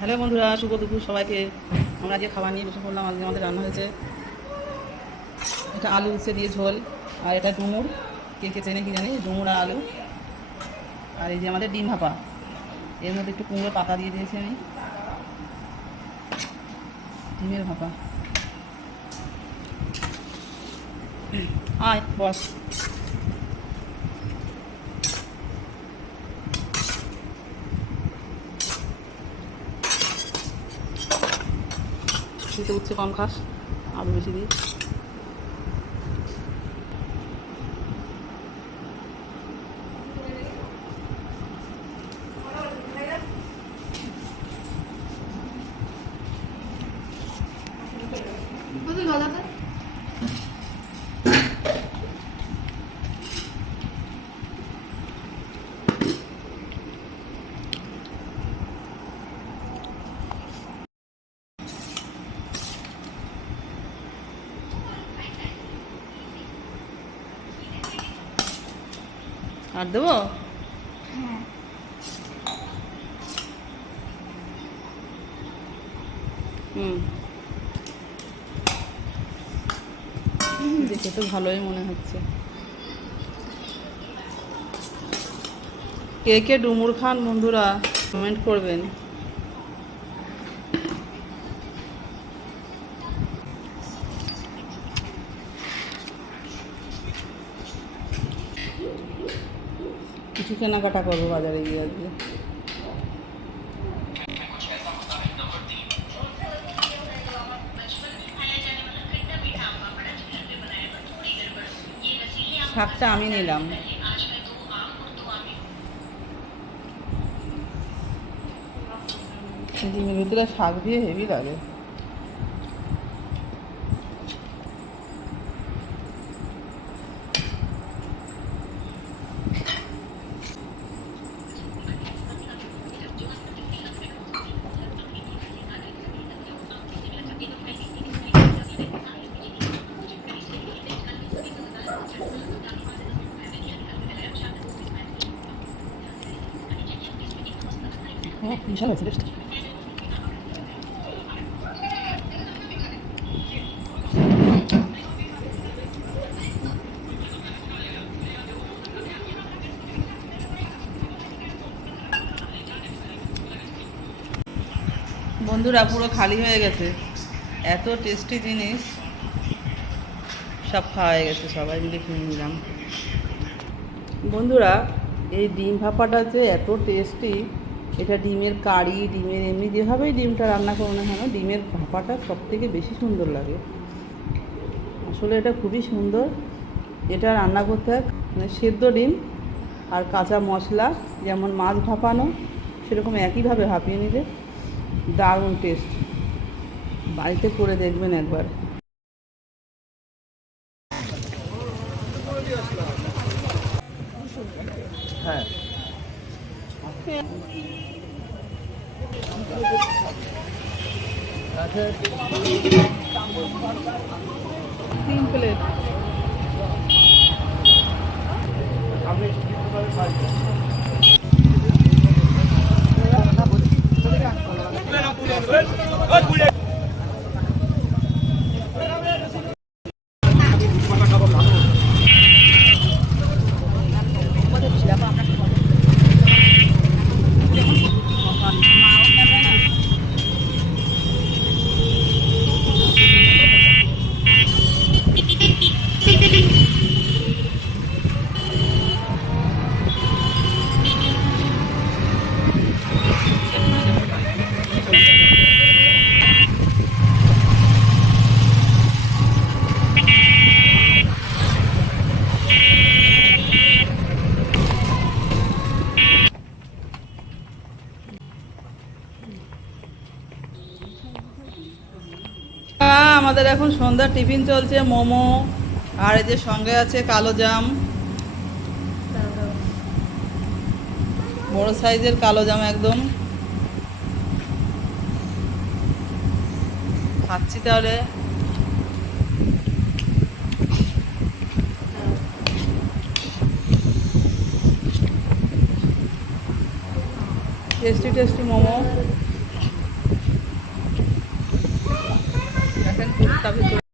Hello বন্ধুরা, শুভ দুপুর সবাইকে। আমরা আজকে খাবার নিয়ে বসে পড়লাম। আজকে আমাদের রান্না হয়েছে এটা আলু উচ্ছে দিয়ে ঝোল, আর এটা ডুমুর, কে চেনে কি জানি, ডুমুর আর আলু। আর এই যে আমাদের ডিম ভাপা, এর মধ্যে একটু কুমড়ো পাতা দিয়ে দিয়েছি আমি, ডিমের ভাপা। আয় বস। দিতে উচ্ছে কম খাস, আলু বেশি দিই। আর দেবো? দেখে তো ভালোই মনে হচ্ছে। কে কে ডুমুর খান বন্ধুরা কমেন্ট করবেন। কিছু কেনাকাটা করবো বাজারে গিয়ে আজকে। শাকটা আমি নিলাম। ডিমের ভিতরে শাক দিয়ে হেভি লাগে। হ্যাঁ, বিশাল আছে টেস্ট। বন্ধুরা পুরো খালি হয়ে গেছে, এত টেস্টি জিনিস সব খাওয়া হয়ে গেছে, সবাই মিলে খেয়ে নিলাম। বন্ধুরা এই ডিম ভাপাটা যে এত টেস্টি, এটা ডিমের কারি, ডিমের এমনি যেভাবেই ডিমটা রান্না করো না কেন, ডিমের ভাপাটা সব থেকে বেশি সুন্দর লাগে। আসলে এটা খুবই সুন্দর। এটা রান্না করতে হয় মানে সেদ্ধ ডিম আর কাঁচা মশলা, যেমন মাছ ভাপানো সেরকম একইভাবে ভাপিয়ে নিলে দারুণ টেস্ট। বাড়িতে করে দেখবেন একবার। হ্যাঁ, 3 প্লেট। আমাদের এখন সন্ধ্যার টিফিন চলছে, মোমো, আর এই যে সঙ্গে আছে কালো জাম, বড় সাইজের কালো জাম একদম। খাচ্ছি তাহলে। Tasty tasty momo. ভর্তা ভেতরে